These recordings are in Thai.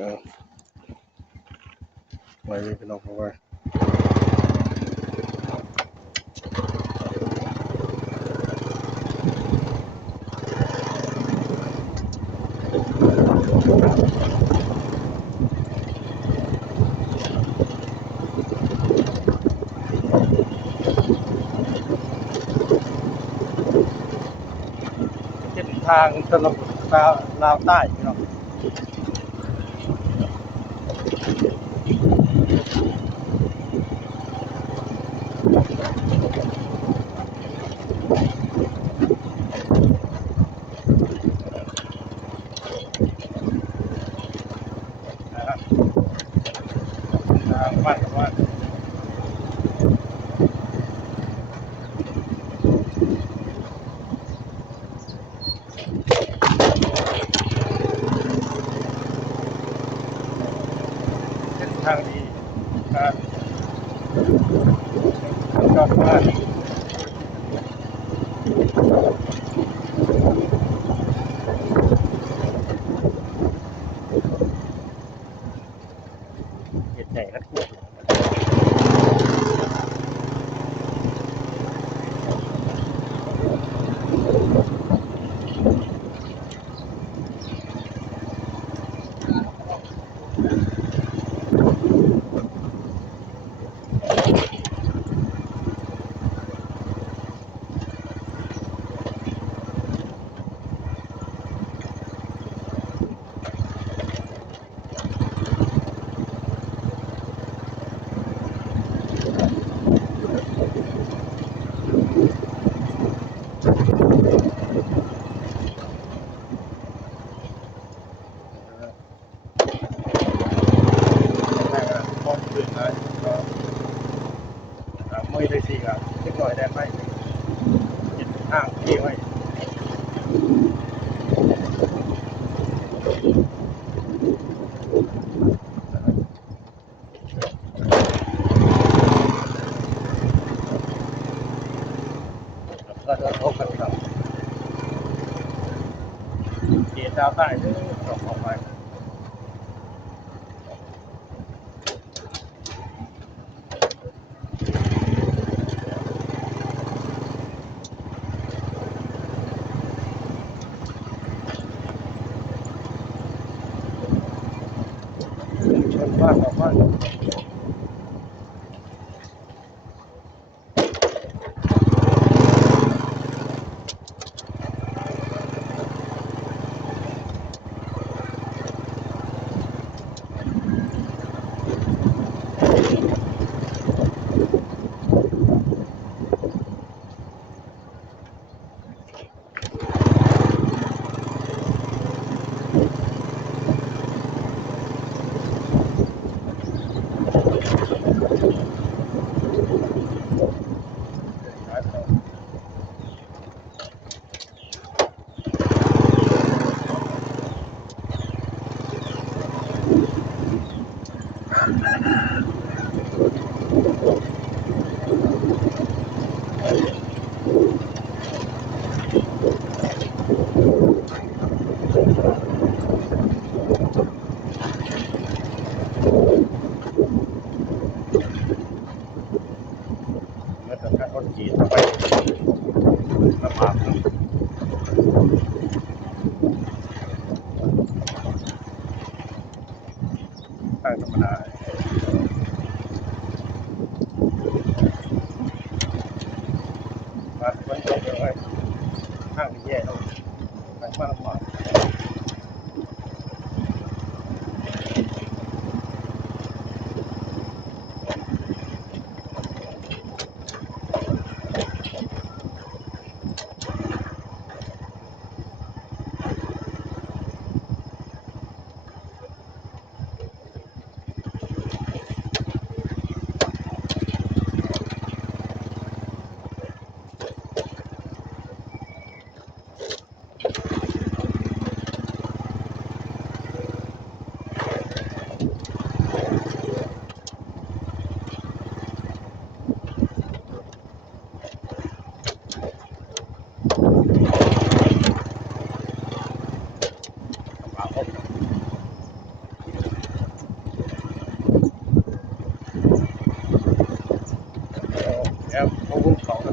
ไว้พี่น้องเอาไว้เส้นทางชนบทลาวใต้พี่น้องทางบ้านกับบ้านเส้นทางดีการจอดบ้านเหตุใหญ่และทั่วพอขึ้นเลยก็มือได้สี่ครับเล็กน้อยได้ไหมเจ็ดห้างที่ไว้ก็เดินทบกันครับเกียร์ดาวใต้หรือตกออกไปชนบ้านออกบ้านแล้วแต่การรถจีนไปลำบากทางธรรมดามาคนตกเลยไว้ข้างนี้แย่เราทางบ้านลำบาก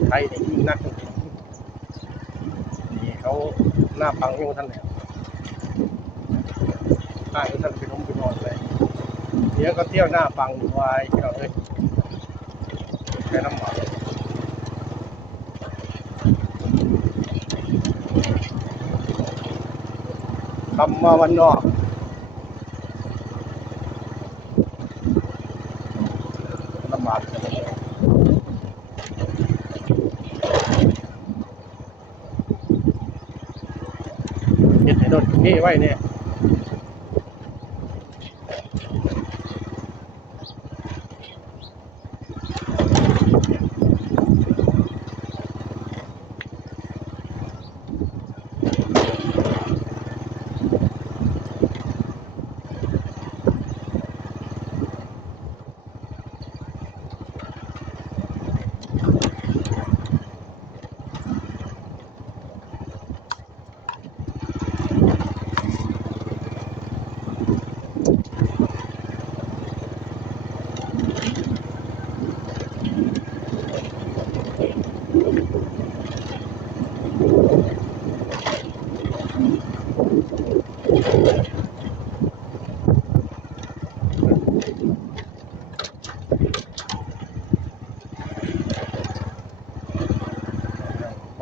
ไทยนี่ยิ่งนักนี่เขาหน้าปังอยู่ท่านเนี่ยท่านไปล้มไปนอนเลยเดี๋ยวก็เที่ยวหน้าปังวายเที่ยวเลยแค่น้ำหวานคำมาวันนอกลำบากเห็ดให้โดนนี่ไว้เนี่ย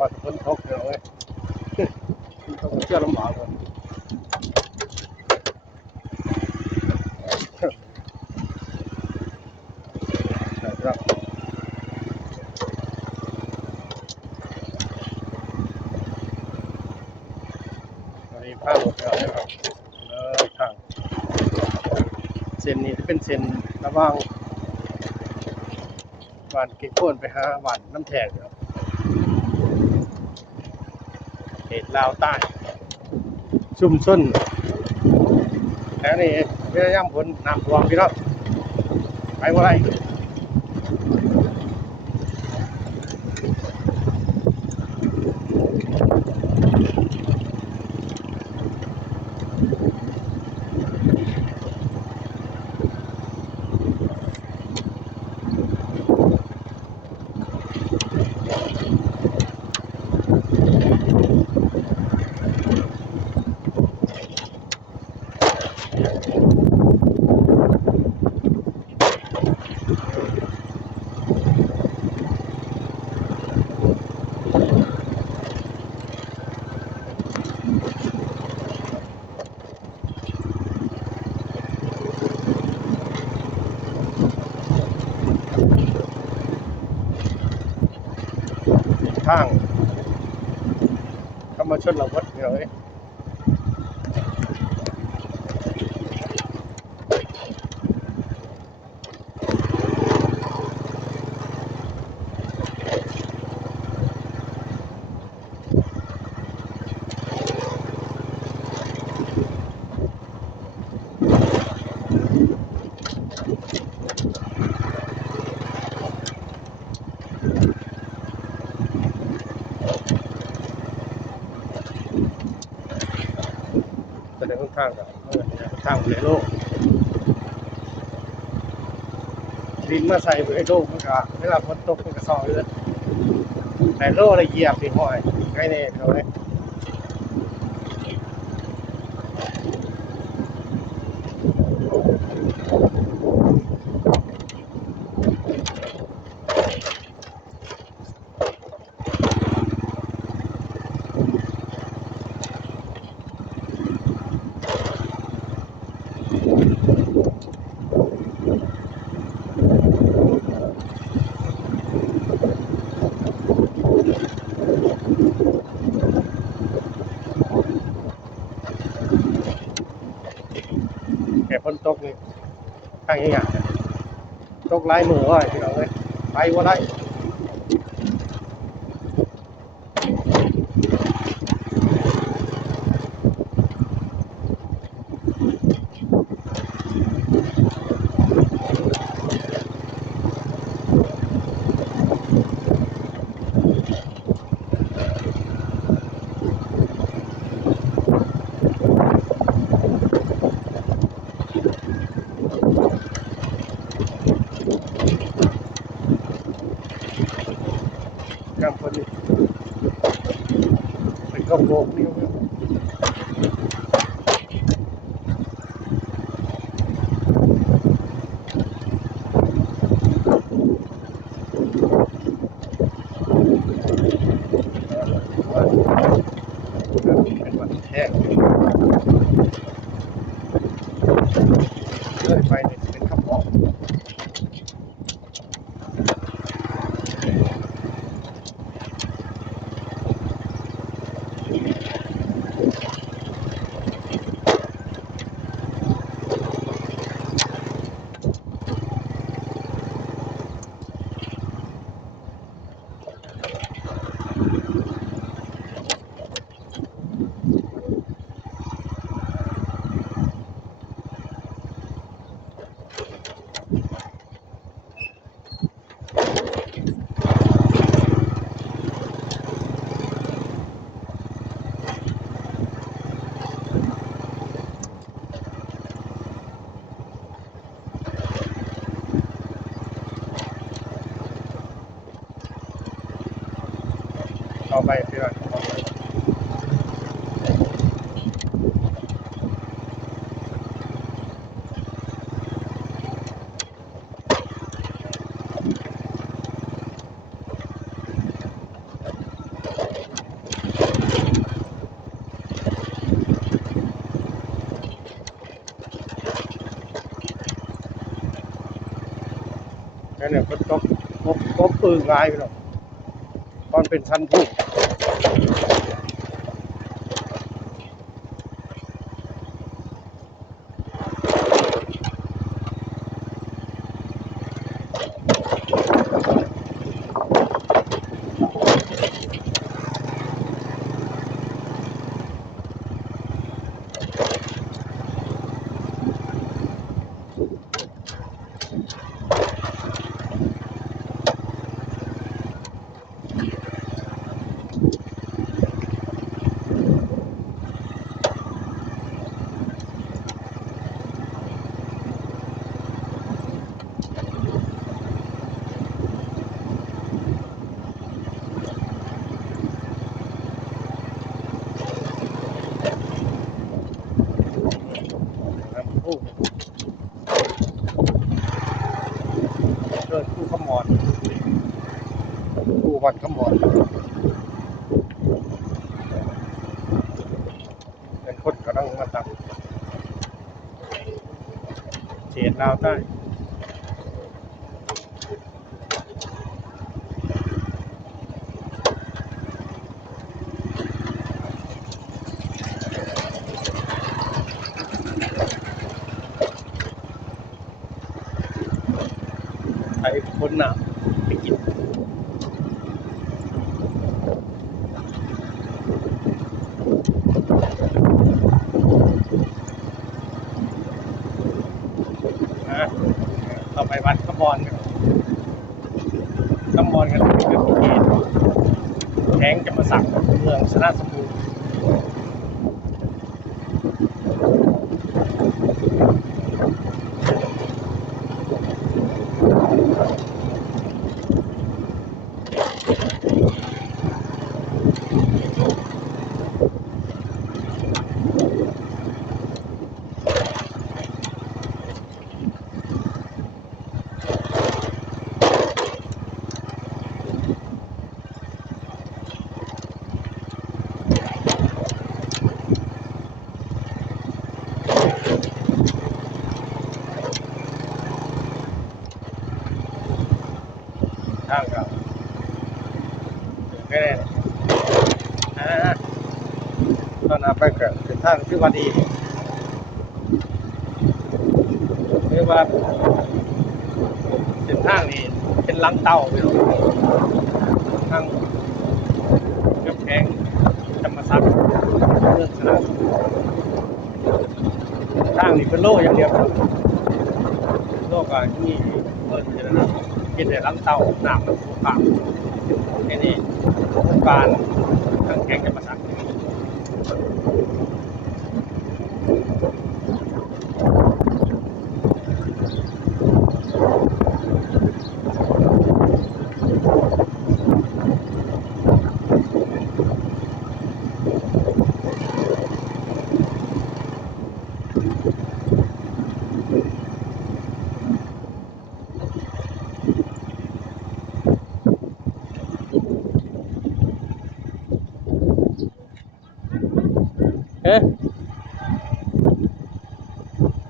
ว่าฝนตกเลยต้องเชื่อลำบากเลยครับอันนี้ผ้าหมดแล้วนะครับทางเส้นนี้เป็นเส้นระหว่างบ้านเก็บโค่นไปหาบ้านน้ำแทงครับเขตลาวใต้ชุมชนแถวนี้พยายามผลน้ำท่วมพี่น้องไปว่าไรทางเข้ามาชนเราวัดเลยแสดงค่อนข้างกับทางในโลกดินมาใส่ไปในโลกมันก็เวลาฝนตกมันก็ซอยเลยแต่โลกอะไรเหยียบสิห้อยง่ายแน่เขาเลยแค่ฝนตกนี่ข้างอย่างตกลายมือว่าที่เราเลยไปว่าได้ ต้องโบกนิ้วเป็นวันแท้เลยไปเนี่ยเป็นขับออกเอาไปที่ร้านนั่นเนี่ยก็ตกปืนลายไปหรอกตอนเป็นชั้นผู้เดินคู่ขมอนคู่วันขมอนเป็นคนกำลังมาตักเฉียดลาวใต้ไอ้คนหนาไปกินนะต่อไปวัดขมอนกันเป็นพิเศษแข้งจะมาสั่งเมืองสนาสมุทรทางกับแค่ตอนนั้นไปเกิดเป็นทางที่ว่าดีเรียกว่าเป็นทางนี้เป็นลังเต่าไปเลยทางเรียบแข้งธรรมศาสตร์เรื่องสนามทางนี้เป็นโล่อย่างเดียวโล่กับที่เปิดเจริญกินแต่ลังเต่าหนามมันผูกขาดแค่นี้โครงการทางแข้งธรรมศาสตร์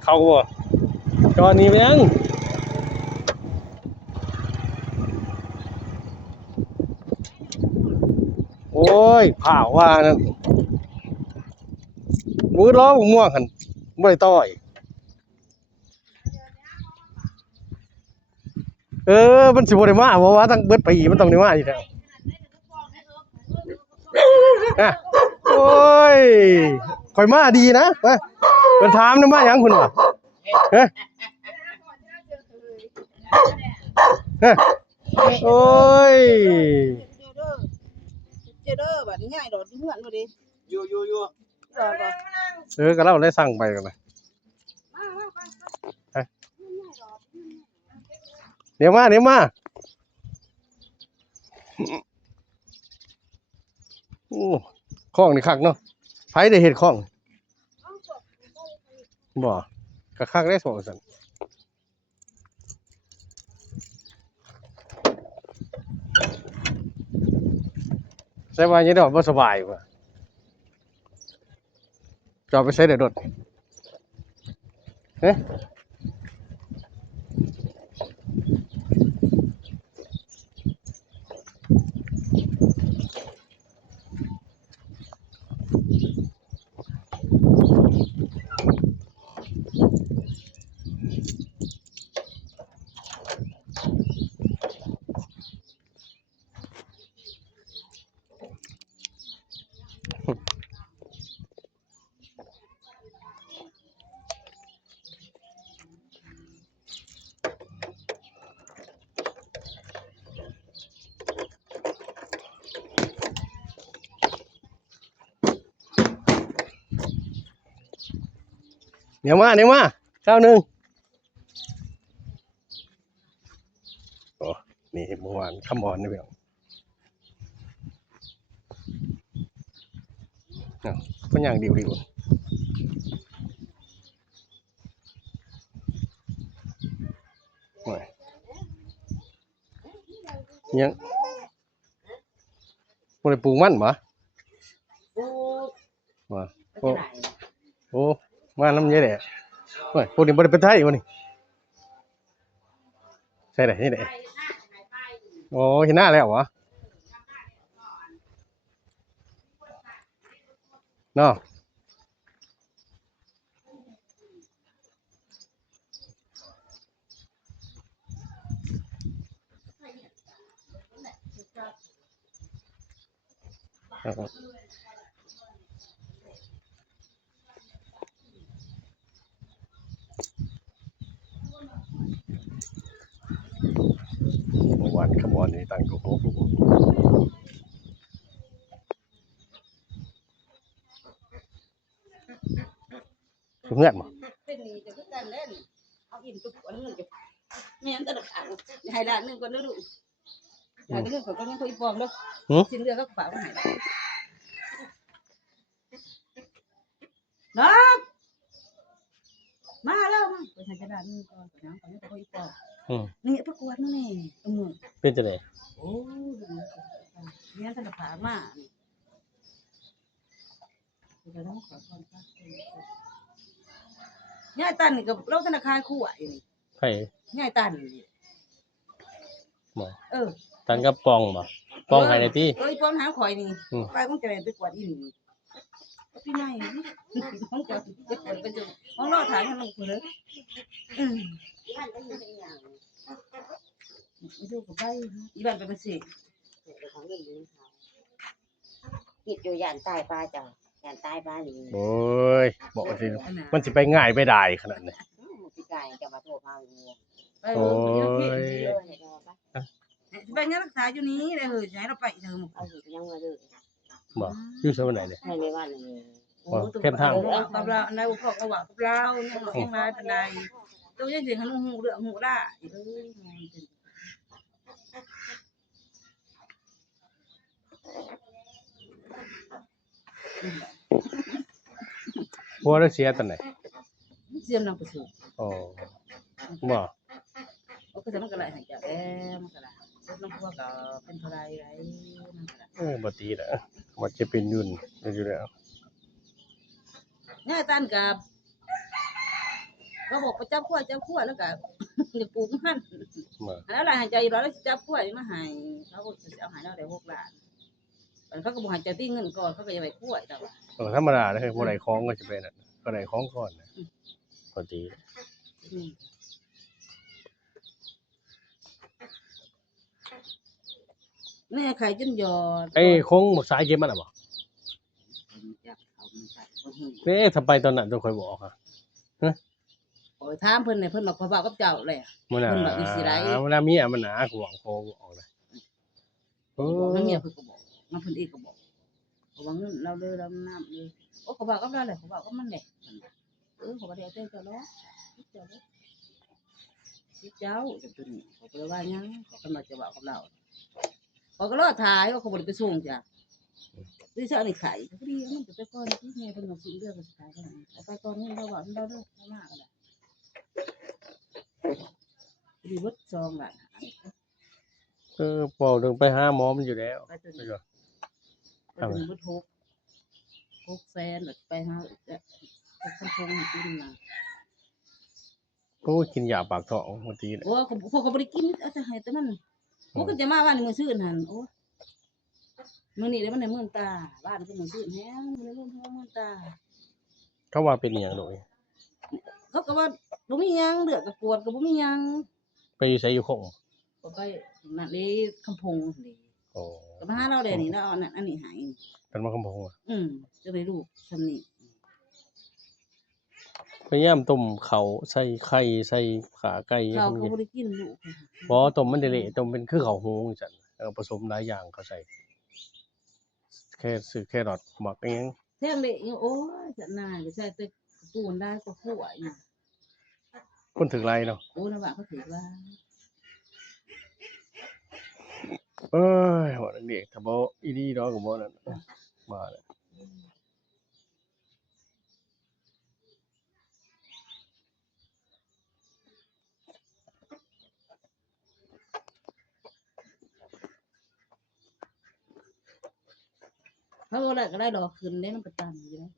เข้าบ่จอนี้ไปยังโอ้ยผ่าว่านั่นมือล้อม่วงหั่นบ่ได้ต่อยมันสิบ่ได้มาเพราะว่าตั้งเบิดปีมันต้องได้มาอยู่แล้วอะโอ้ยข่อยมาดีนะเพิ่นถามนำมาหยังพุ่นว่ะเฮ้เฮ้โอ้ยเจอเด้อบัดนี้ง่ายดอกที่เฮือนบ่ดิอยู่ก็เราได้สั่งไปกันนะเดี๋ยวมาโอ้ข้องนี่คักเนาะไผได้เฮ็ดข้องบ่ก็คักได้สองซั่นใช่ว่ายังได้บ่สบายว่ะจอดไปใช้ได้รถเฮ้เดี๋ยวมาเจ้าหนึ่งโอ้นี่เมื่อวานคำบอลนี่เปล่าเป็นอย่างดิวโอ้ยยังบ่ได้ปลูกมันบ่ว่าโอ้มาน้ำเยอะแหละโอ้ยพวกนี้บ่ได้เป็นไทยบ่นี่ใช่ได้นี่แหละโอ้เห็นหน้าแล้วเหรอเนาะเมื่อวานคำบอลนี่ตั้งโกโก้เงื่อนบ่เป็นนี่จะคือกันเล่นเอาอินตุกอันนึงจะแม่นตะขาให้ด้านนึงก่อนเด้อลูกด้านนึงก็ยังค่อยปอมเด้อสินเรือก็ฝากไว้ให้น้องมาแล้วมาไปทางกระดานนึงก่อนน้ำก่อนค่อยปอมนี่ประกวดนี่เป็นจังได๋โอ้เนี่ยตะขามานี่ก็ต้องขอก่อนครับย่ายตันนี่ก็เราธนาคารคู่อ่ะนี่ไผย่ายตันนี่บ่ตันกับปองบ่ปองให้ได้ติปองหาข่อยนี่ไปคงจะไปกวดอีนี่พี่ใหญ่คงจะไปจนห้องรอถ่ายให้ลูกเด้อบ้านก็อยู่เป็นหยังอยู่กับไปอีบ้านไปสิของเงินอยู่คิดอยู่ย่านใต้ป้าจ้ะย่านใต้ป้านี่โอ้ยบอกสิมันสิไปง่ายไปได้ขนาดนี้สิไกลจะมาโทรมาโอ้ยไปยังรักษาอยู่นี้เลยเฮ้ยให้เราไปเถอะเอาอยู่ยังมาเลยบ่อยู่ซะวันไหนเนี่ยในบ้านนี่เข้มทางกับเราในอุปกรณ์ก็ว่ากับเรายังมาเป็นไรตัวยังสิหันหูเรื่องหูได้บัวได้เสียตอนไหนเสียมนำไปสู่อ๋อบ่ก็จะมันก็ได้ให้จับมันก็ได้น้ำพวกก็เป็นเท่าไรไรบ่ตีแหละมันจะเป็นยุ่นอยู่แล้วเนี่ยตันกับ ก็บอกไปจับขั้วแล้วก็จะปลูกมัน มา แล้วหลายหายใจร้อยแล้วจับขั้วนี่มาให้เขาก็จะเอาให้เราได้6 ล้านมันเขาก็บ่ให้ใจตีเงินก่อนเขาก็จะไปขั้วแต่ว่า ธรรมดาเด้อบ่ได้ของก็สิเป็นนั่นก็ได้ของก่อนนะก็ดี แม่ไข่จนหยอด ไอ้คงหมดสายเก็บมันน่ะบ่ จับเขามันใส่บ่ฮู้ เอ๊ะถ้าไปตอนนั้นต้องค่อยบอกอ่ะ โอ้ยถามเพิ่นเนี่ยเพิ่นบอกเขาบอกกับเจ้าเลย มันน่ะ เพิ่นบอกอีสิได้ เวลามีมันหนากูหวังโคกูออกเลยเอ บอกมัน อ เมียเพิ่นก็บอกมันเพิ่นเองก็บอกเขาว่าเงินเราเลยเราน้ำเลยโอ้เขาบอกกับเราเลยเขาบอกกับมันแหละเขาบ่ได้เอาเต้นเจ้าเนาะเจ้าเด้อเจ้าจะตัวนี้เขาก็เลยว่าหยังเขาก็มาจะบอกกับเราเขาก็รอถ่ายว่าเขาบ่ได้ไปส่งจ้ะดิฉันนี่ไข่พอดีมันจะไปก่อนที่แม่เพิ่นมาสิเรื่องก็สิขายกันเอาไปก่อนนี่เราบอกเราเด้อเรามาก็ได้พอดีวัดซองล่ะ บอกถึงไปหาหมอมันอยู่แล้ว ไปตัวนี้ไปตัวนี้วัด6 แสนไปหาคันคงกินมา กูกินยาปากท้องบางทีเนี่ย โอ้เขาบ่ได้กินเอาแต่ให้แต่มันโอ้ก็จะมาบ้านมื้อซื่นหั่นโอ้มื้อนี้เด้มันได้มื่นตาบ้านก็มื้อซื่นแฮงมื้อนี้มื่นตา เขาว่าเป็นอหย่างโดย เขาก็ว่าบ่มีหยังเลือดก็ปวดก็บ่มีหยัง ไปอยู่ไสอยู่คง ก็ไปนั่นเด้คำพงนี่ โอ้ ก็มาหาเราได้นี่แล้วเอานั่นอันนี้ให้ เป็นมาคำพงอ่ะ จะได้ลูกซำนี้ พยายามต้มเขาใส่ไข่ใส่ขาไก่ เขา ให้ ก็ มัน บ่ได้กินลูก บ่ต้มมันได้เละต้มเป็นคือข้าวหุงจังแล้วก็ผสมหลายอย่างเขาใส่แค่ซื้อแครอทหมักอิหยัง แท้งเละโอ้ยจะนายก็ใส่แต่ปูนได้ก็คั่วอีก คนถึกไรเนาะ โอ้นะว่าเขาถือว่า เอ้ยว่าเด็กถ้าบ่อีหลีดอกก็บ่นั่นมาแล้ว เขาบ่ได้ก็ได้ดอกขึ้นได้มันก็ตันอยู่แล้ว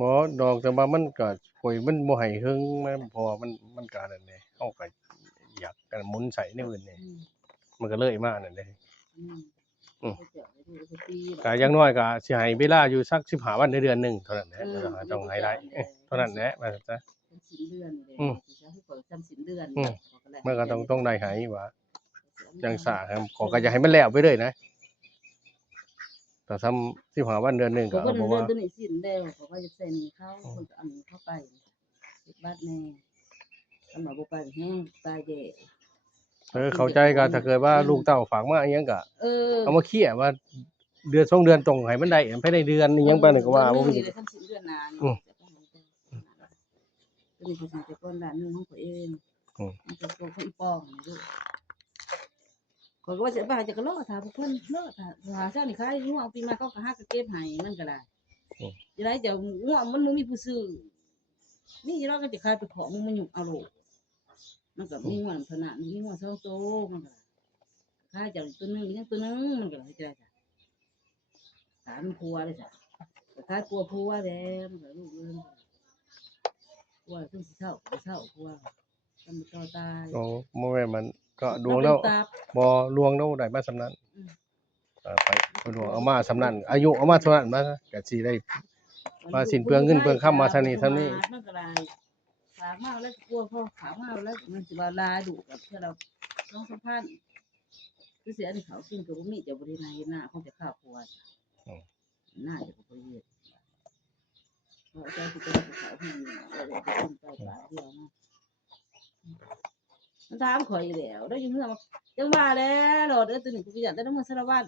บ่ดอกแต่ว่ามันก็ข่อยมันบ่ให้เฮิงมันเพราะว่ามันก็นั่นแหละเฮาก็อยากกันหมุนใส่แนวอื่นนี่มันก็เลยมานั่นเด้ ก็อย่างน้อยก็สิให้เวลาอยู่สัก15วันเดือนหนึงเท่านั้นแหละต้องให้ได้เท่านั้นแหละว่าซะ สิ้นเดือนเลยจะให้เปิดจำสิ้นเดือน มันก็ต้องได้ให้ว่าจังซ่าครับขอก็จะให้มันแล้วไปเลยนะแต่ทำ15วันเดือนหนึง ก็ ก็ บ่ บ่ ได้ ว่า เดือนนี้สิ้นแล้วเขาก็จะใส่นี่เขาคนอันนี้เข้าไปเฮ็ดบัตรแน่สำหรับบ่ไปแห้งตายแย่ เข้าใจก็ถ้าเกิดว่าลูกเต้าฝากมาอิหยังก็ เอามาเคลียร์ว่าเดือน2เดือนตรงให้มันได้ภายในเดือนอิหยังไปนั่นก็ว่าบ่มี นี่ทำสิ้นเดือนหน้านี่ตัวนี้เขาสั่งแต่ก่อนด้านนึงของเขาเองมันจะตัวเขาอีปองนี่ลูกเขาก็ว่าจะไปหาจะก็รอถามเพิ่นรอถามหาเช้านี่ขายงัวเอาปีมาเขาก็หาก็เก็บให้มันก็ได้จะได้จะงัวมันบ่มีผู้ซื้อนี่เราก็จะขายไปของมันอยู่เอาโลมันก็มีงัวขนาดมีงัว2ตัวมันก็ขายจากตัวนึงยังตัวนึงมันก็ได้จ้ะถามผัวเลยจ้ะขายผัวแล้วมันก็ลูกเอิ้นผัวถึงสิเฒ่าผัวทำต่อตาย โอ้บ่แม่นมันก็ดวงแล้วบ่ลวงแล้วได้มาสำนั้นไปดวงเอามาสำนั้นอายุเอามาเท่านั้นมาก็สิได้ว่าสิ้นเปลืองเงินเปลืองค่ามาทางนี้ทางนี้ มันก็ได้ฝากมาแล้วกลัวพ่อฝากมาแล้วมันสิว่าลาดุกับเพื่อเราต้องสัมพันธ์คือเสียที่เขากินก็บ่มีจะบ่ได้นาเฮ็ดหน้าคงจะข้าวผัวหน้าจะบ่ค่อยเฮ็ดเพราะใจสิไปรับเขาให้ไปกินไปปลาเดียวนะมันถามข่อยแล้วได้ยินเรื่องจังว่าแล้วโลดเอ้อตัวนี้กูอยากได้น้ำมันสารวัตร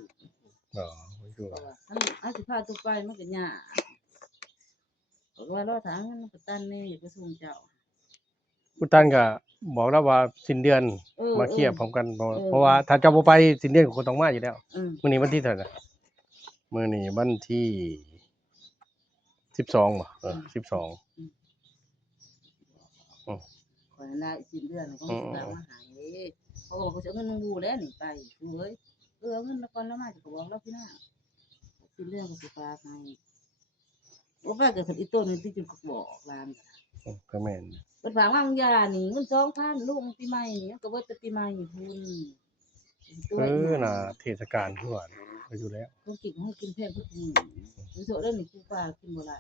อ๋ออยู่ ทั้งอาสิพาตัวไปมันก็ยากบอกว่ารอทางมันก็ตันนี่ก็ส่งเจ้า คุณตันก็บอกแล้วว่าสิ้นเดือนมาเคลียร์พร้อมกันเพราะว่าถ้าเจ้าบ่ไปสิ้นเดือนก็ต้องมาอยู่แล้วมื้อนี้วันที่เท่าไหร่มื้อนี้วันที่12บ่12 ข่อยได้สิ้นเดือนก็สิตามมาหาเขาบอกเขาสิเอาเงินบูแล้วนี่ไปกูเอ้ยเอาเงินแล้วก่อนแล้วมาจะก็บอกเราพี่น้าสิ้นเดือนก็สิฝากให้ บ่ว่าก็อีต้นนึงที่จุบอกหลาน ก็แม่น เพิ่นฝากมาบางยานี่เงิน 2,000 ลูกปีใหม่นี่ก็เบิดแต่ปีใหม่พุ่นน่ะเทศกาลคือว่าก็อยู่แล้ว ต้องกินของกินแพงทุกมื้อรู้สึกเรื่องนี้กูป้ากินบ่ได้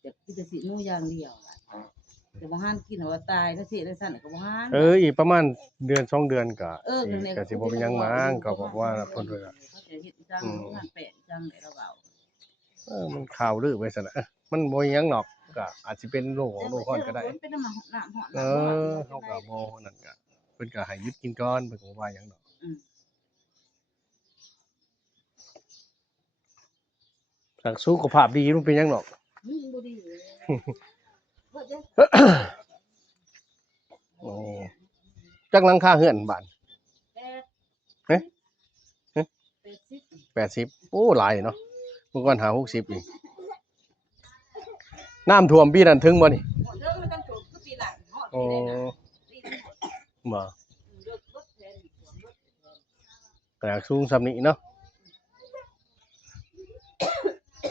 แต่กินแต่สิหนูอย่างเดียวแต่บ่หานกินว่าตายถ้าสิได้ซั่นก็บ่หาน อีกประมาณเดือน2เดือนก็ นั่นแหละ ก็สิบ่เป็นหยังมั้งก็บอกว่าเพิ่นว่า เขาจะเฮ็ดจังงานแปะจังได้เราเว้า มันข่าวลือไปซั่นน่ะมันบ่หยังหรอกก็อาจสิเป็นโรคของโรคร้อนก็ได้ เป็นน้ำหอมน้ำหอม เฮาก็บ่นั่นก็เพิ่นก็ให้หยุดกินก่อนเพิ่นก็บ่ว่าหยังดอกทางสุขภาพดีมันเป็นหยังดอก บ่ดี โอ้จักหลังคาเฮือนบ้านเอ๊ะ80โอ้หลายเนาะเมื่อก่อน50นี่น้ำท่วมปีนั้นถึงบ่นี่โอ้บ่ก็อยากสูงส่ำนี้เนาะ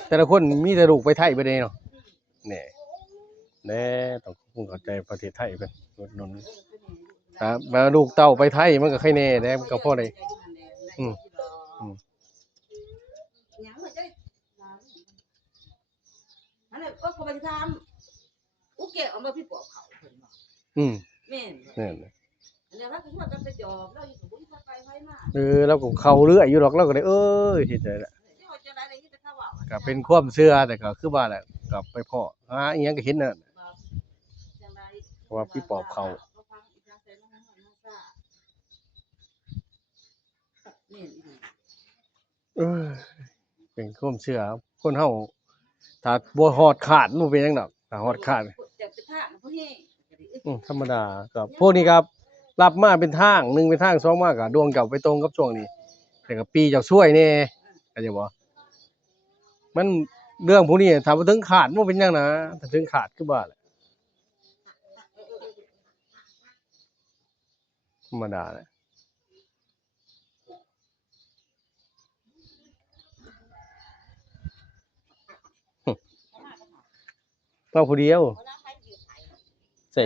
แต่ละคนมีแต่ลูกไปไทยไปเด้เนาะแน่ต้องเข้าใจประเทศไทยเพิ่นอุดหนุนครับมาลูกเต้าไปไทยมันก็ใครแน่แน่มันก็พอได้อันนั้นก็ไปถามอุเกะเอามาพี่ปอบเขาเพิ่นว่าแม่น นั่น อันนี้ว่าคือว่ากันไปจอบแล้วอยู่กับบุญไปไผมา เราก็เข้าเรื่อยอยู่ดอกเราก็ได้เฮ็ดได้แหละก็เป็นความเชื่อแต่ก็คือว่าแหละก็ไปพ้ออีหยังก็เห็นนั่นเพราะว่าพี่ปอบเขาเป็นความเชื่อคนเฮาถ้าบ่ฮอดขาดมันบ่เป็นหยังดอกถ้าฮอดขาดธรรมดาก็พวกนี้ครับรับมาเป็นทาง1เป็นทาง2มาก็ดวงเจ้าไปตรงกับช่วงนี้แต่ก็ปีเจ้าช่วยแน่เข้าใจบ่มันเรื่องพวกนี้ถ้าบ่ถึงขาดมันบ่เป็นหยังนะถ้าถึงขาดคือว่าแหละธรรมดาแหละเฝ้าผู้เดียวใส่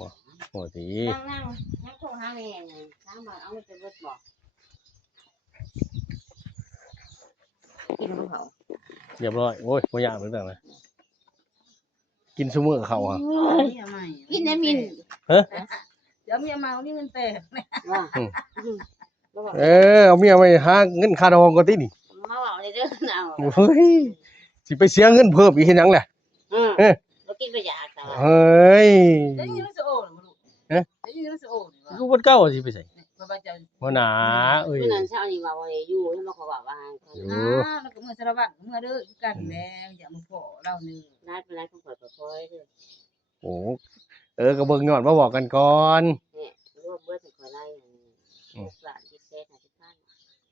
บ่โอ้ดีนั่งโทรหาแม่นี่ถามว่าเอาเงินไปเบิดบ่กินบ่เขา เรียบร้อยโอ้ยบ่ยากเลยนะกินซุมื้อเขาอ่ะ กินน้ำมิน เดี๋ยวเมียมาเอาเงินแตก ว่า เอาเมียไปหาเงินค่าดองก่อนตินี่ มาเว้าได้เด้อเอา เฮ้ยสิไปเสียเงินเพิ่มอีกเฮ็ดหยังแหละ บ่กินบ่อยากแต่ว่า เฮ้ย ได้ยินสิโอ้บ่ลูกได้ยินสิโอ้ กูบ่เก่าสิไปไส บ่เจ้า บ่หนาเอ้ย มื้อนั้นเช้านี่ว่าบ่ได้อยู่ให้มาเขาว่าว่า แล้วก็เมื่อสารวัตรเมื่อเด้อคือกันแล้วอย่ามาขอเรานึง นัดเป็นไรของข่อยก็คอยเด้อ โอ้ก็เบิ่งย้อนมาบอกกันก่อน นี่รวบเบิดให้ข่อยไล่หลานที่เซตให้ทุกท่าน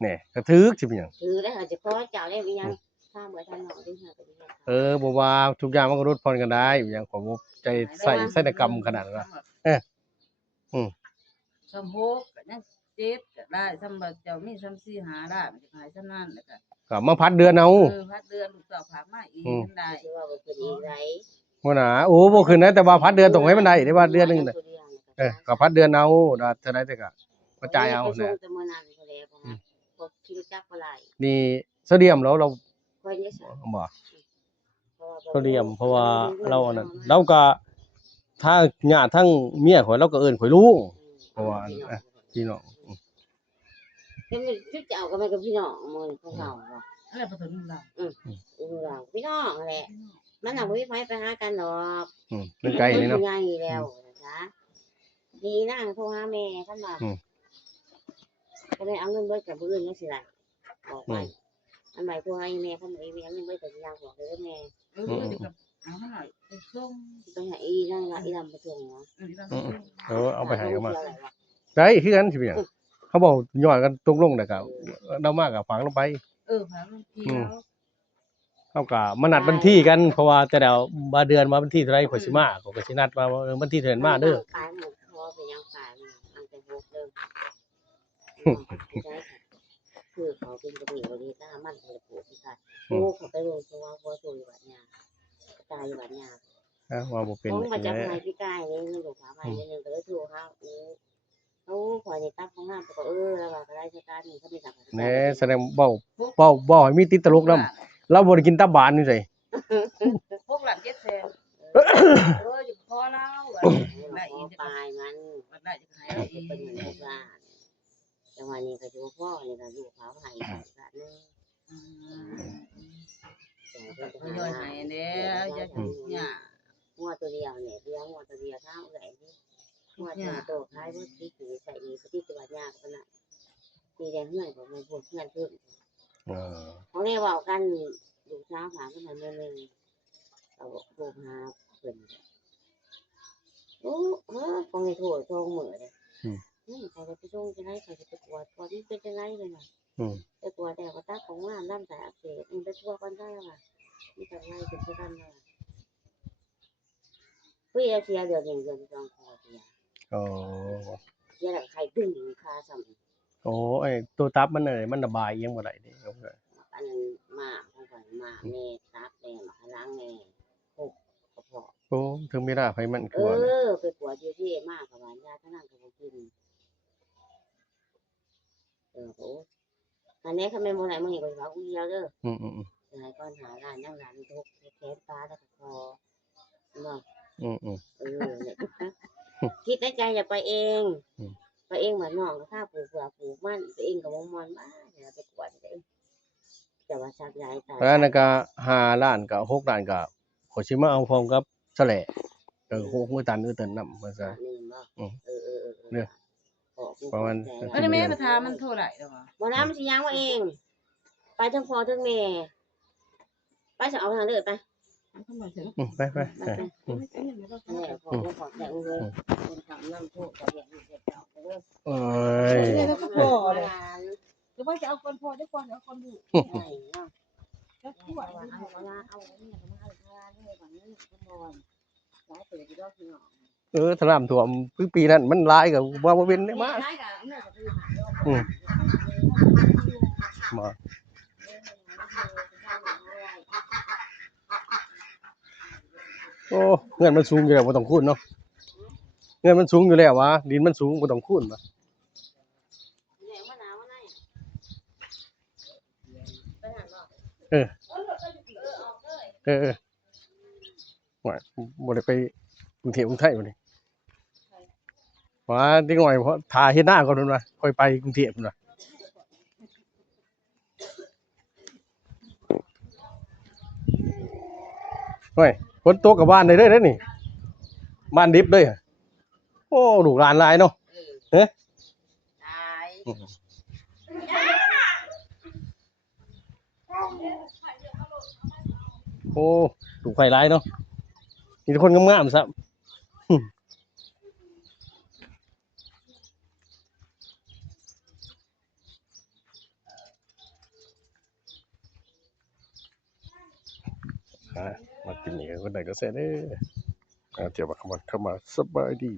แหน่กระทึกสิเป็นหยัง ถือได้หาจะขอเจ้าได้อีหยังถ้าเมื่อท่านน้องได้หาไปดี บ่ว่าทุกอย่างมันก็ลดผ่อนกันได้เป็นหยังขอบ่ใจใส่ศัลยกรรมขนาดนั้นสมโภคก็ยัง7ก็ได้สำหรับเจ้ามี3 4 5ได้มันจะหายซะนั้นแล้วก็ มาพัดเดือนเอา พัดเดือนลูกสาวฝากมาอีกได้ สิว่าบ่เป็นอีไร บ่หนาบ่ขึ้นนะแต่ว่าพัดเดือนต้องให้มันได้ได้ว่าเดือนนึงน่ะก็พัดเดือนเอาเท่าใดแต่ก็กระจายเอา นะ นะ แต่มื้อนั้นก็แล้วบ่คิดจักบ่หลาย นี่โซเดียมเรา ค่อยได้ซะ บ่โซเดียมเพราะว่าเราอันนั้นเราก็ถ้าญาติทั้งเมียข่อยเราก็เอิ้นข่อยลุงเพราะว่าพี่น้อง เป็นชุดเจ้าก็ไปกับพี่น้องมื้อเขาเว้าบ่ อะไรผสมเรา เราพี่น้องนั่นแหละมันน่ะบ่มีไผไปหากันดอก มันไกลนี่เนาะ ใหญ่แล้วจ้ะดีนางโทรหาแม่คั่นว่าก็เลยเอาเงินเบิดกับผู้อื่นจังซี่ล่ะออกไปอันใบโทรหาแม่คั่นอีแม่เงินเบิดก็สิยากบอกเด้อแม่ เอาหน่อยไปส่ง ไปหาอีนั่นล่ะอีดำไปส่งเนาะ เอาไปให้เขามาได้คือกันสิเป็นหยังเขาบอกย่อยกันตกลงแล้วก็เรามาก็ฝังลงไป พาลูกพี่แล้ว เฮาก็มานัดวันที่กันเพราะว่าแต่แล้วบ่เดือนมาวันที่เท่าไหร่ข่อยสิมาเขาก็สินัดว่าวันที่เท่านั้นมาเด้อ ขายหมดพอไปยังขายมันเป็น6เด้อ คือเขาเป็นกระดูกเลยถ้ามันกระดูกที่ขาดกูเขาไปลงตัวหัวตัวอยู่แบบเนี้ยตายอยู่แบบเนี้ย ว่าบ่เป็น ของมาจาก แห ไหน ละ พี่กายนี่มันอยู่ขาใหม่นิดนึงก็เลยถูกเขาเขาขอในตั้งของน้ำก็แล้วก็ได้ชะการนี่เขาไม่ทำ แหน่แสดงเว้าให้มีติดตลกนำเราบ่ได้กินตับบานนี่ไส พวกหลัง700,000อยู่พอแล้วได้อีก ปลายมัน ได้จะขาย จะ อีก เป็นเหมือนลูกหลานจังหวะนี้ก็จะพ่อนี่ก็อยู่ขาใหม่แบบนึง ก็ย่อยให้เด้จะเนี่ย หัวตัวเดียวเนี่ยเลี้ยงหัวตัวเดียวท่าเอื่อยนี่หัวตัวโตคล้ายว่าที่ถือใส่ดีที่จังหวัดยากขนาดตีแดงเงื่อนของมันพวกเงื่อนเพิ่มเขาเรียกว่ากันดูเช้าหาขึ้นมาเมื่อนึงเราโทรหาเพื่อนโอ้คงในโทรโทรเหมือเลยใครจะไปส่งจะไรใครจะไปตรวจก่อนที่เป็นจะไรเลยนะไปตรวจแต่ว่าตาของงานด้านสายอักเสบมันไปทั่วกันได้ว่ะนี่แต่ไรถึงจะกันเลยเพื่อเสียเดือนหนึ่งเดือนสองพอเสียเสียแล้วใครตึงคาสัม โอ้ไอ้ตัวตับมันอะไรมันระบายเองบ่ได้เด้ อันมาของข่อยมาเมตับแม่มาล้างแม่หกกระเพาะ โอ้ถึงเวลาไผมันคือว่า ไปปวดที่มากกับหวานยาท่านั่งกับกินโอ้อันนี้เขาไม่โมไหนมึงเห็นคนเขาอุ้ยเยอะเด้อหลายก้อนหาร้านนั่งร้านทุกแขนตาแล้วก็คอเนาะเนี่ยคิดในใจอย่าไปเองไปเองเหมือนน้องถ้าปลูกเผือกปลูกมันไปเองกับมอนบ้าเดี๋ยวไปปวดเองแต่ว่าชักยายตาย แล้วนั่นก็5ล้านก็6ล้านก็ขอยสิมาเอาพร้อมกับแสล6มื้อตันมื้อตันนำว่าซะเนี่ยประมาณ อันนี้แม่ประธานมันเท่าไหร่แล้ววะ บ่น้ำมันสิย่างว่าเอง ไปทั้งพ่อทั้งแม่ไปจะเอาทางเลือดไป ไป แม่พ่อขอแต่งเลยคนทำน้ำโทษก็เรียนเสร็จแล้วเด้อ เอ้ย เนี่ยก็พอเลยหรือว่าจะเอาคนพอได้ก่อนเอาคนดู ใช่เนาะ แล้ว เอา ทั่ว เอาเนี่ยก็มาเอาทานเลยก่อนนี้ขมอนหลายตัวที่รอบที่น้อง ถ้าน้ำท่วมปีนั้นมันหลายก็ว่าบ่เป็นได้มา หลายก็เนี่ยก็คือหา มาโอ้เงินมันสูงอยู่แล้วบ่ต้องคูณเนาะเงินมันสูงอยู่แล้ววะดินมันสูงบ่ต้องคูณวะว่าบ่ได้ไปกรุงเทพกรุงไทยบ่นี่ว่าเด็กน้อยเพราะท่าเฮ็ดนาก่อนพุ่นว่าค่อยไปกรุงเทพพุ่นว่าโอ้ยฝนตกกับบ้านได้เด้อนี่บ้านดิบเด้อโอ้ลูกหลานหลายเนาะเฮ้ย ตาย โอ้ลูกไฟหลายเนาะมีแต่คนงามๆซะมากินนี่ก็ได้ก็แซ่เด้อเดี๋ยวมาเข้ามาสบายดี